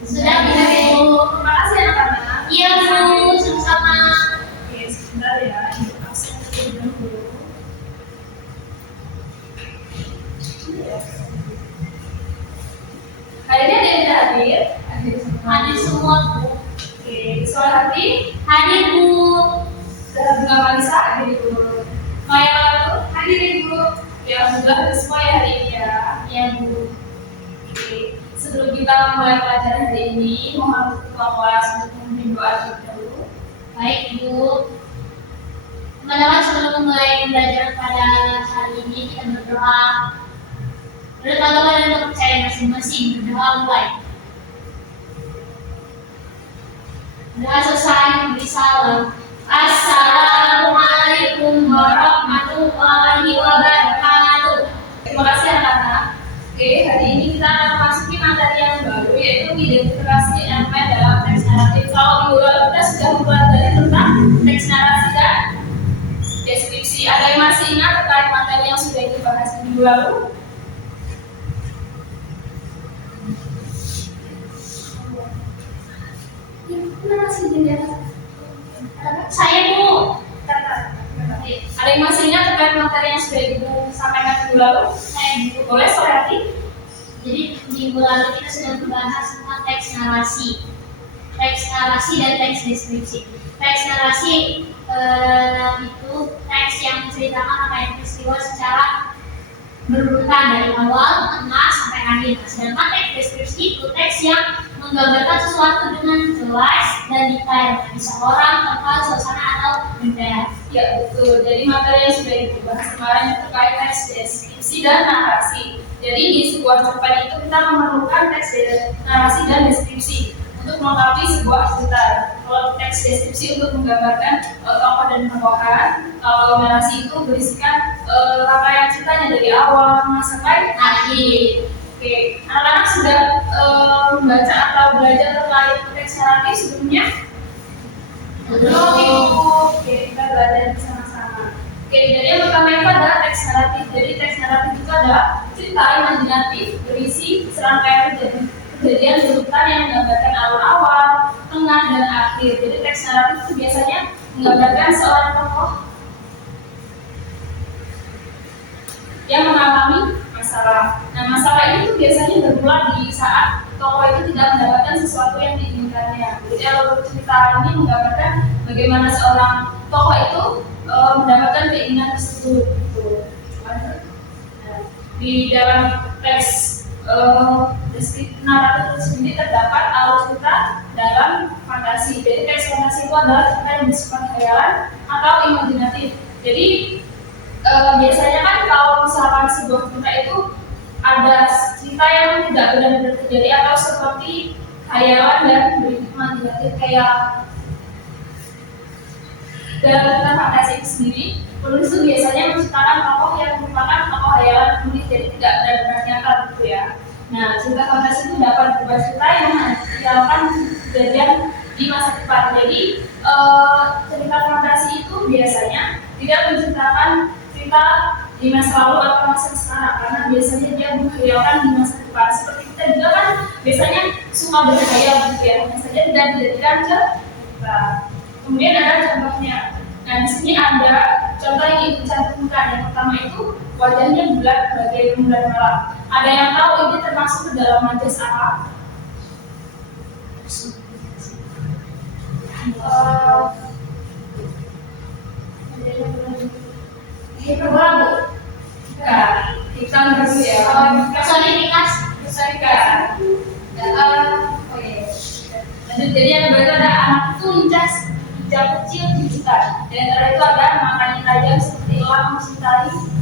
Sudah Bu. Terima kasih anak-anak. Iya Bu, sama-sama. Oke, sebentar ya. Ini absen terlebih dahulu. Hari ini ada yang tidak hadir? Hadir semua Bu. Oke, suara hati. Hadir Bu. Sudah Bunga Marisa hadir Bu. Maya Lalu hadir Ibu. Ya, alhamdulillah semua ya hari ini ya. Ya Bu. Oke, sebelum kita mulai pelajaran hari ini, mohon ketua kelas untuk memimpin doa terlebih dahulu. Baik Bu. Teman-teman, sebelum memulai pembelajaran pada hari ini kita berdoa. Berdoa dan percaya masing-masing. Berdoa mulai. Berdoa selesai beri salam. Assalamualaikum warahmatullahi wabarakatuh. Terima kasih anak-anak. Oke, hari ini kita akan memasuki materi yang baru, yaitu identifikasi elemen dalam teks naratif. Kalau minggu lalu kita sudah mempelajari tentang teks narasi dan deskripsi. Ada yang masih ingat terkait materi yang sudah dibahas minggu lalu? Saya Bu. Ada yang masih ingat terkait materi yang sudah disampaikan minggu lalu? Saya Bu. Boleh sore hati? Jadi minggu lalu kita sudah membahas tentang teks narasi dan teks deskripsi. Teks narasi itu teks yang menceritakan rangkaian peristiwa secara berurutan dari awal, tengah sampai akhir. Sedangkan teks deskripsi itu teks yang menggambarkan sesuatu dengan jelas dan detail, bisa orang, tempat, suasana atau benda. Ya betul. Jadi materi yang sudah dibahas kemarin itu terkait teks deskripsi dan narasi. Jadi di sebuah cerpen itu kita memerlukan teks narasi dan deskripsi untuk melengkapi sebuah cerita. Kalau teks deskripsi untuk menggambarkan tokoh dan tokohan, kalau narasi itu berisikan rangkaian ceritanya dari awal sampai akhir. Oke, anak-anak sudah membaca atau belajar terkait teks naratif sebelumnya? Belum Ibu. Oke, kita belajar bersama-sama. Oke, jadi yang pertama itu adalah teks naratif. Jadi teks naratif itu adalah cerita imajinatif berisi serangkaian kejadian berurutan yang menggambarkan awal-awal, tengah, dan akhir. Jadi teks naratif itu biasanya menggambarkan seorang tokoh yang mengalami masalah. Nah, masalah ini tuh biasanya bermula di saat tokoh itu tidak mendapatkan sesuatu yang diinginkannya. Jadi alur cerita ini menggambarkan bagaimana seorang tokoh itu mendapatkan keinginan tersebut. Nah, di dalam teks deskripsi naratif tersebut terdapat alur cerita dalam fantasi. Jadi teks fantasi itu adalah cerita yang bersifat khayalan atau imajinatif. Jadi biasanya kan kalau misalkan sebuah cerita itu ada cerita yang tidak benar-benar terjadi atau seperti khayalan dan imajinatif kayak dalam cerita fantasi itu sendiri, penulis itu biasanya menciptakan tokoh yang merupakan tokoh khayalan penulis, jadi tidak benar-benar nyata gitu ya. Nah, cerita fantasi itu dapat berubah cerita yang menceritakan kejadian di masa depan. Jadi cerita fantasi itu biasanya tidak menceritakan cerita di masa lalu atau masa sekarang, karena biasanya dia menghayalkan di masa depan. Seperti kita juga kan biasanya suka berkhayal gitu ya, hanya saja tidak dijadikan cerita. Kemudian ada contohnya. Nah, di sini ada contoh yang Ibu cantumkan. Yang pertama itu wajahnya bulat bagai rembulan malam. Ada yang tahu ini termasuk ke dalam majas apa? Hiperbola Bu? Enggak, kita dulu ya. Personifikasi. Personifikasi. Lanjut, jadi yang kedua itu ada anak itu lincah, hijau kecil digital. Dan antara itu ada makanya tajam seperti elang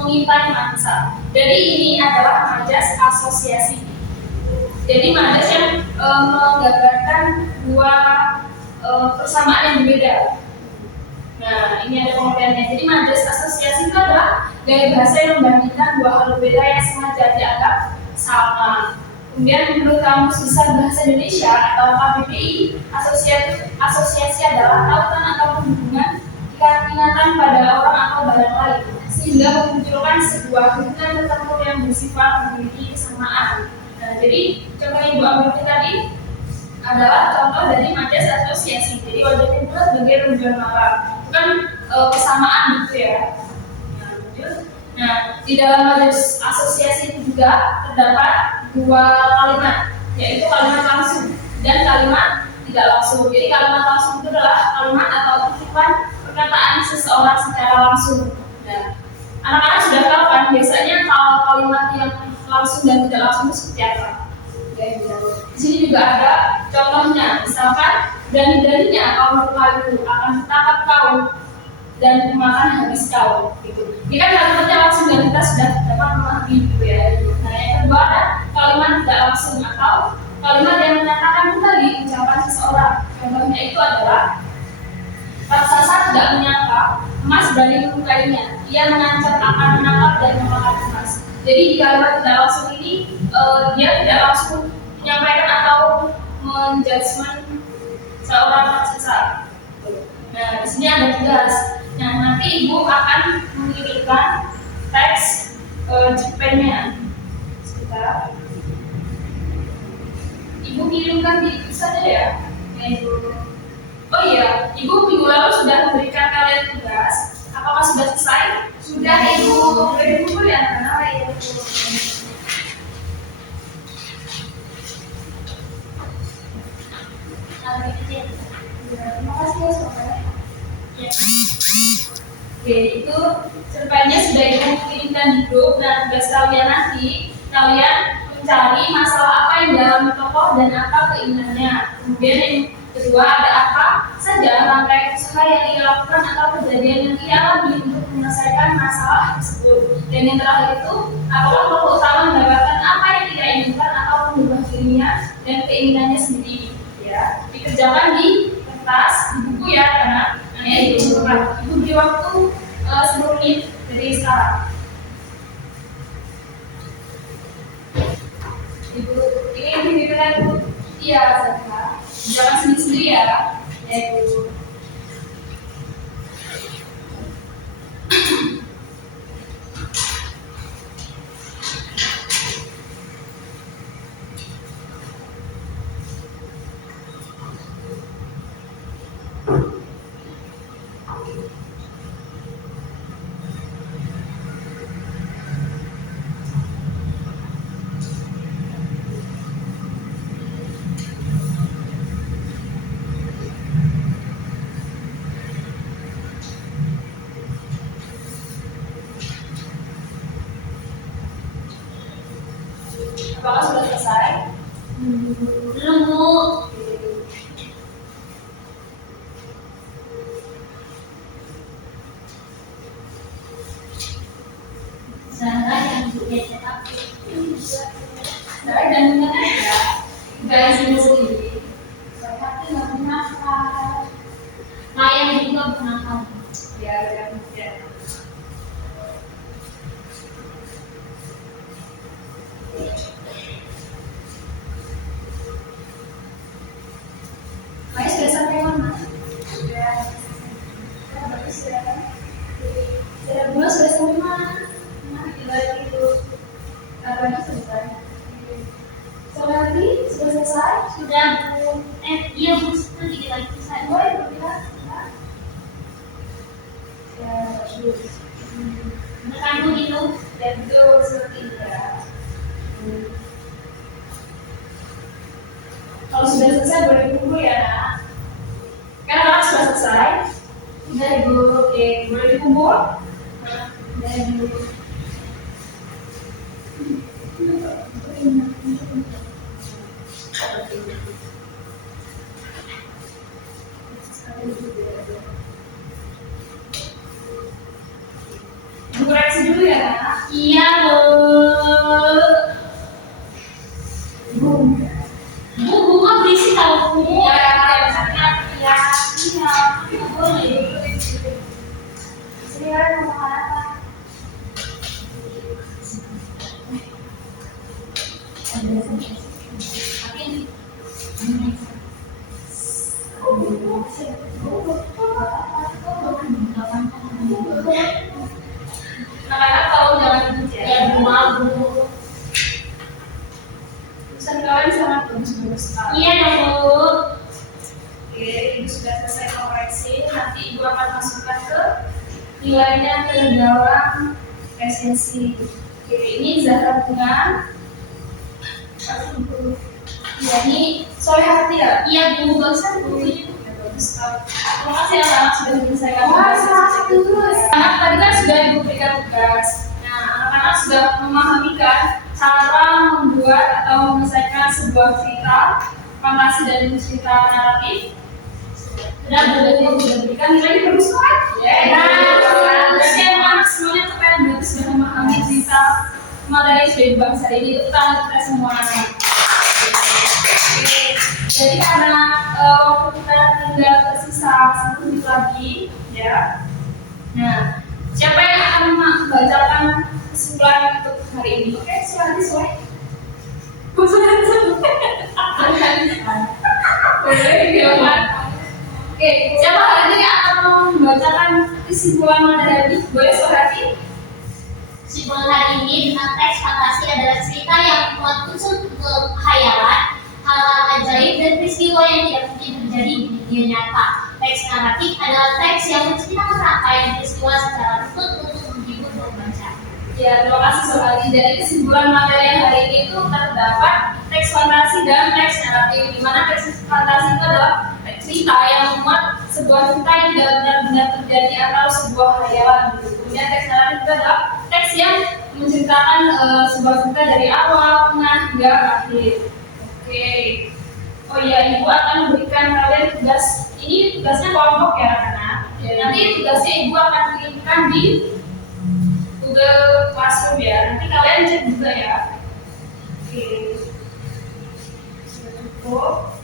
mengintai mangsa. Jadi ini adalah majas asosiasi. Jadi majas yang menggambarkan dua persamaan yang berbeda. Nah, ini ada pengertiannya. Jadi majas asosiasi itu adalah gaya bahasa yang membandingkan dua hal berbeda yang sengaja dianggap sama. Kemudian menurut Kamus Besar Bahasa Indonesia atau KBBI, asosiasi adalah tautan atau hubungan ingatan pada orang atau barang lain sehingga memunculkan sebuah hubungan tertentu yang bersifat memiliki kesamaan. Nah, jadi contoh yang Ibu ambil tadi adalah contoh dari matriks asosiasi. Jadi wajahnya bulat sebagai rujukan mata. Itu kan kesamaan gitu ya. Nah, di dalam matriks asosiasi itu juga terdapat dua kalimat, yaitu kalimat langsung dan kalimat tidak langsung. Jadi kalimat langsung itu adalah kalimat atau kutipan perkataan seseorang secara langsung. Nah, anak-anak sudah tahu kan biasanya kalau kalimat yang langsung dan tidak langsung itu seperti apa? Di sini juga ada contohnya, misalkan darinya kau berlalu akan tertangkap kau dan makan habis kau. Gitu. Ini kan kalimatnya langsung dan kita sudah dapat memahami gitu ya. Nah yang kedua ada kalimat tidak langsung atau kalimat yang menyatakan tadi ucapan seseorang. Contohnya itu adalah raksasa tidak menyangka emas berani melukainya. Ia mengancam akan menangkap dan memakan emas. Jadi di kalimat tidak langsung ini dia tidak langsung menyampaikan atau menjudgment seorang raksasa. Nah di sini ada tugas. Nah nanti ibu akan mengirimkan teks cerpennya. Sebentar. Ibu kirimkan di itu saja ya. Oh iya, ibu minggu lalu sudah memberikan kalian tugas. Apakah sudah selesai? Sudah ibu. Beri buku ya anak-anak ya. Terima kasih ya saudara. Oke, itu cerpennya sudah ibu kirimkan di grup. Nah, tugas kalian nanti kalian mencari masalah apa yang dalam tokoh dan apa keinginannya. Kemudian yang kedua ada apa saja rangkaian usaha yang ia lakukan atau kejadian yang ia alami untuk menyelesaikan masalah tersebut. Dan yang terakhir itu apakah tokoh utama mendapatkan apa yang ia inginkan atau mengubah dirinya dan keinginannya sendiri. Ya, dikerjakan di kertas, di buku ya karena nanti ibu beri waktu 10 menit dari sekarang. Ibu ini diberikan iya saja. Jangan sendiri-sendiri ya. Ya ibu. Apakah sudah selesai? Belum Bu. Zahra yang dia cetak. Zahra dan Bunda ya. Guys ini sendiri. Saya nggak pernah nakal. Mayang juga pernah nakal. Ya. Maya sudah sampai mana? Sudah. Bagus ya. Sudah Bunda sudah sampai mana? Lagi itu. Kapan selesai? Sore lagi sudah selesai? Sudah Bu. Iya Bu, itu dikit lagi selesai. Boleh berbicara? Ya, bagus. Menekan Bu gitu. Dan betul seperti itu ya. Kalau sudah selesai boleh dikumpul ya nak. Kan anak sudah selesai. Sudah ibu, oke boleh dikumpul. Sudah ibu. Ibu koreksi dulu ya nak. Iya Bu. Bu. Bu kok berisik kalau Bu? Iya. Nggak boleh. Sini kalian mau makan apa? Anak-anak tahu jangan ikut ya. Ya Bu, maaf Bu. Pesan kalian sama sangat bagus sekali. Iya dong Bu. Oke, Ibu sudah selesai koreksi. Nanti Ibu akan masukkan ke nilainya ke dalam esensi. Oke, ini Zahra Bunga. Ya, ini sore hati ya? Iya Bu, bagusan Bu. Ya, bagus sekali. Terima kasih anak-anak sudah menyelesaikan Terus. Anak tadi kan sudah Ibu berikan tugas. Nah, anak-anak sudah memahami kan cara membuat atau menyelesaikan sebuah cerita fantasi dan cerita naratif. Sudah berikan nilai bagus kan? Ya. Nah, semuanya keren berarti sudah memahami cerita materi sudah dibahas hari ini. Itu kita semua. Oke. Jadi karena waktu kita tinggal tersisa 1 menit lagi, ya. Nah, siapa yang akan membacakan kesimpulan untuk hari ini? Oke, silahkan sore. Boleh, silakan. Oke, siapa hari ini akan membacakan kesimpulan materi? Boleh sore hati? Kesimpulan hari ini tentang teks fantasi adalah cerita yang membuat unsur kekhayalan, hal-hal ajaib dan peristiwa yang tidak mungkin terjadi di dunia nyata. Teks naratif adalah teks yang menceritakan rangkaian peristiwa secara runut untuk menghibur pembaca. Ya, terima kasih Sohari. Dari kesimpulan materi yang hari ini itu terdapat teks fantasi dan teks naratif. Di mana teks fantasi itu adalah cerita yang memuat sebuah cerita yang tidak benar-benar terjadi atau sebuah khayalan. Kemudian teks naratif itu adalah teks yang menceritakan sebuah cerita dari awal, tengah hingga akhir. Oke. Oh iya, Ibu akan memberikan kalian tugas. Ini tugasnya kelompok ya, anak-anak. Nanti tugasnya Ibu akan kirimkan di Google Classroom ya. Nanti kalian cek juga ya. Oke. Sudah cukup.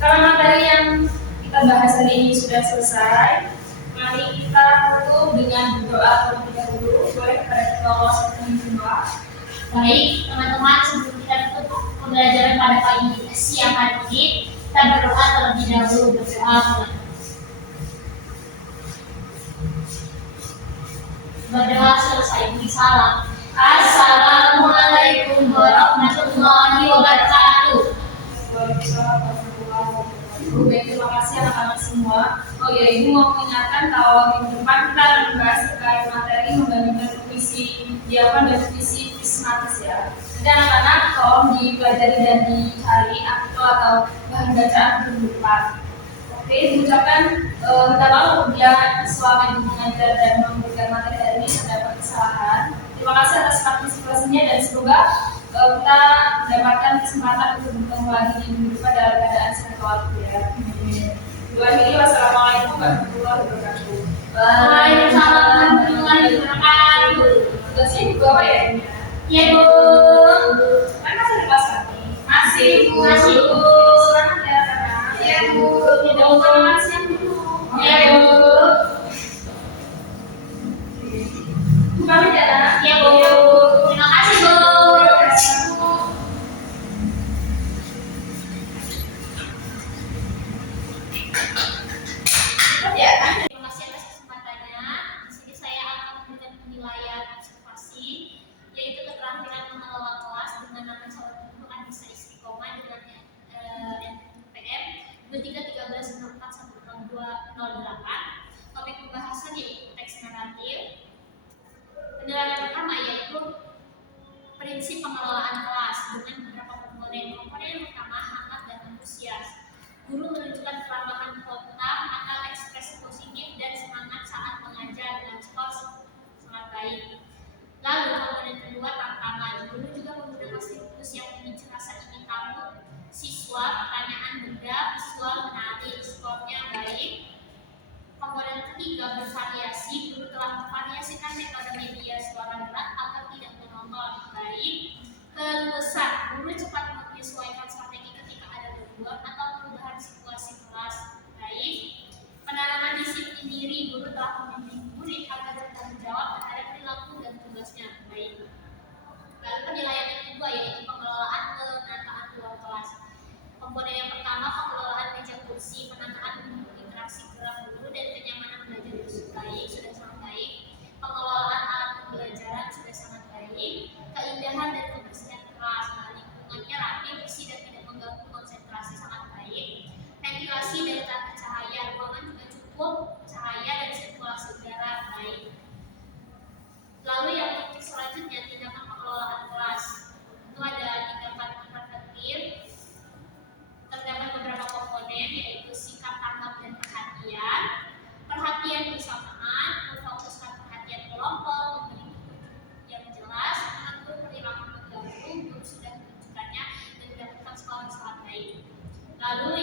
Karena materi yang kita bahas hari ini sudah selesai, mari kita tutup dengan berdoa terlebih dahulu. Boleh kepada kita Allah SWT. Baik, teman-teman, sebelum kita tutup pembelajaran pada siang hari ini, kita berdoa terlebih dahulu. Berdoa selesai beri salam. Assalamualaikum warahmatullahi wabarakatuh. Oke, terima kasih anak-anak semua. Oh ya, Ibu mau mengingatkan kalau minggu depan kita akan membahas terkait materi membandingkan puisi diawan dan puisi prismatis ya. Jadi anak-anak tolong dipelajari dan dicari artikel atau bahan bacaan minggu depan. Oke, diucapkan minta maaf apabila selama Ibu mengajar dan memberikan materi hari ini terdapat kesalahan. Terima kasih atas partisipasinya dan semoga kita mendapatkan kesempatan untuk bertemu lagi di minggu depan dalam keadaan sehat walafiat. Wassalamualaikum warahmatullahi wabarakatuh. Waalaikumsalam warahmatullahi wabarakatuh. Tugasnya Ibu apa ya? Ya Bu. Kan masih ada kelas kami? Masih Bu. Masih Bu. Selamat ya kakak. Ya Bu. Tidak usah makan siang dulu. Ya Bu. Bukan ya anak. Ya Bu. Terima kasih Bu. Terima kasih atas kesempatannya. Di sini saya akan memberikan penilaian observasi, yaitu keterampilan mengelola kelas dengan nama calon guru Anissa Istiqomah dengan NPM 2313041208. Topik pembahasan yaitu teks naratif. Penilaian pertama yaitu prinsip pengelolaan kelas dengan beberapa komponen. Komponen yang pertama hangat dan antusias. Guru menunjukkan kerambahan kontak, akal ekspresi positif dan semangat saat mengajar dengan skor sangat baik. Lalu komponen kedua tantangan. Guru juga menggunakan stimulus yang memicu rasa ingin tahu siswa, pertanyaan benda, visual menarik, skornya baik. Komponen ketiga bervariasi. Guru telah memvariasikan metode media suara berat agar tidak monoton. Baik. Kelulusan. Guru cepat menyesuaikan strategi ketika ada gangguan atau perubahan situasi kelas. Baik. Penanaman disiplin diri. Guru telah membimbing murid agar bertanggung jawab terhadap perilaku dan tugasnya. Baik. Lalu penilaian yang kedua yaitu pengelolaan penataan ruang kelas. Komponen yang pertama pengelolaan meja kursi, penataan interaksi gerak guru dan kenyamanan belajar baik sudah sangat baik. Pengelolaan alat pembelajaran sudah sangat baik. Lalu